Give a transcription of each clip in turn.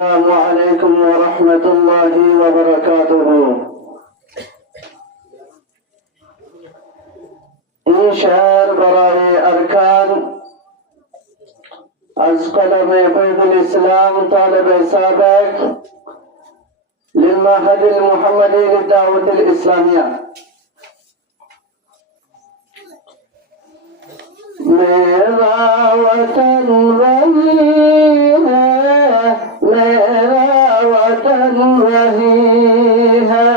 السلام عليكم ورحمة الله وبركاته إنشاء براء أركان أزقل بيض الإسلام طالب سابق للمعهد المحمدي للدعوة الإسلامية मेरा वतन वही है मेरा वतन वही है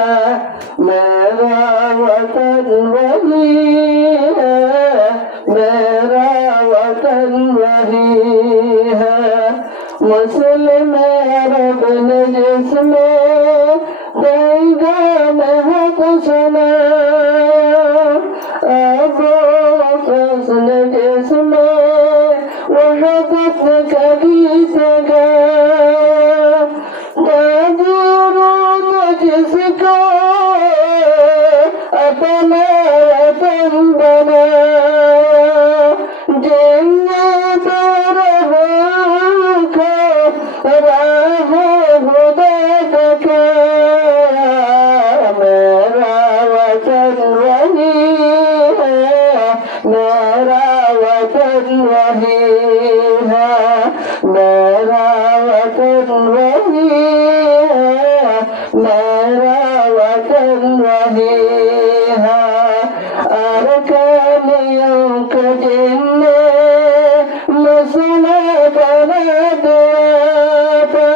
मेरा वतन वही है मेरा वतन वही है मुस्लिम अरब ने जिसमें देगा में हक सुना उसने जिसमें वहदत का गीत गाया ताजूरों जिसको अपना वतन बनाया जन्नत रहम को राह खुदा दिखाया मेरा वतन वही मेरा वतन वही है मेरा वतन वही है मेरा वतन वही है अरकानियों को जिनने मसला बना दिया था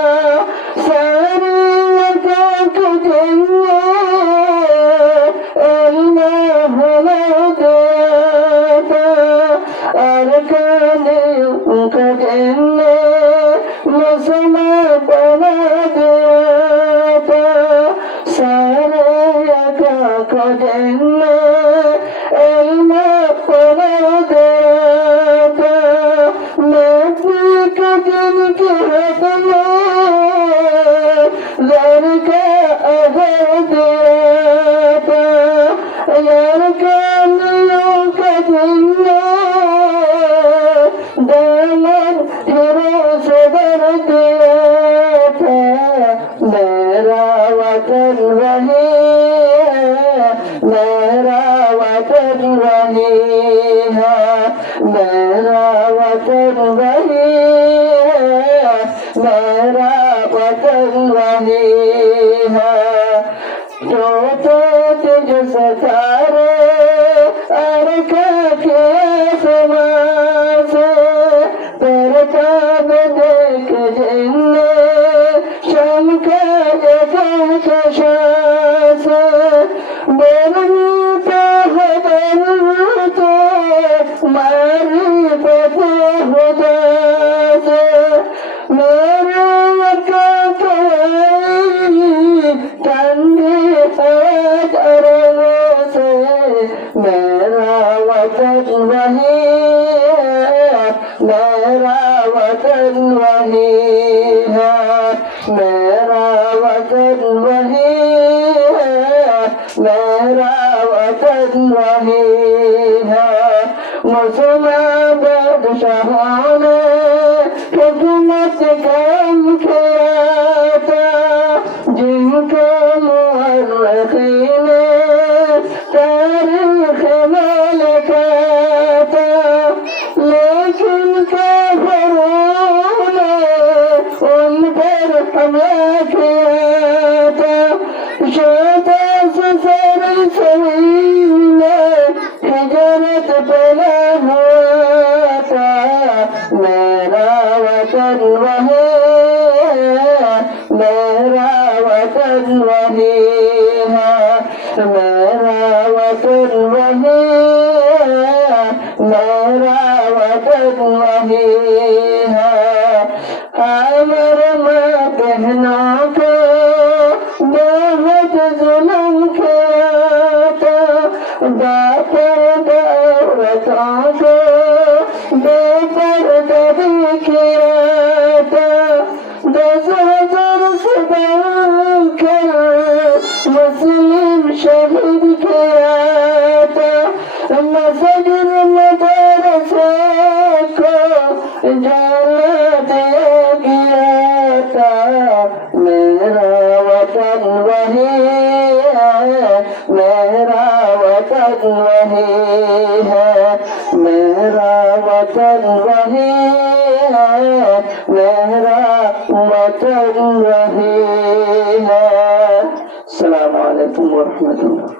सारी वतन को जिनने इल्म भुला दिया अरकानियों को जिनने मसला बना दिया था सारे यका को जिनने इल्म बना दिया था नबी को जिनके हाथ में ज़र का अहद दिया था अरकानियों को जिनने दामन हिरों से भर दिया था मेरा वतन वही है मेरा वतन वही है मेरा वतन वही है मेरा वतन वही है जो सितारे अरका के आसमां से परताप देख जिनने चमका जगह से बनता है बनते मारिफत खुदा से मेरे वतन ठंडी फौज अरबों से मेरा वतन वही है मेरा वतन वही है मेरा वतन वही है मेरा वतन वही है मुसलमान बादशाहों ने हुकूमत कायम किया था जिनको मुअर्रिखीन ने तारीख में लिखा था लेकिन काफिरों ने उन पर हमला किया था शैतान से सारी ज़मीन हिजरत पैदा हुआ था मेरा वतन वही है मेरा वतन वही है मेरा वतन वही है मेरा वतन वही है हमारे माँ बहनों को बहुत जुल्म किया था बापों औरतों को बेपर्दा भी किया था 10,000 से बढ़कर मुस्लिम शहीद किया था मस्जिद मदरसे को जला दिया गया था मेरा वतन वही है, मेरा वतन वही है, मेरा वतन वही है, मेरा वतन वही है। अस्सलामु अलैकुम व रहमतुल्लाह।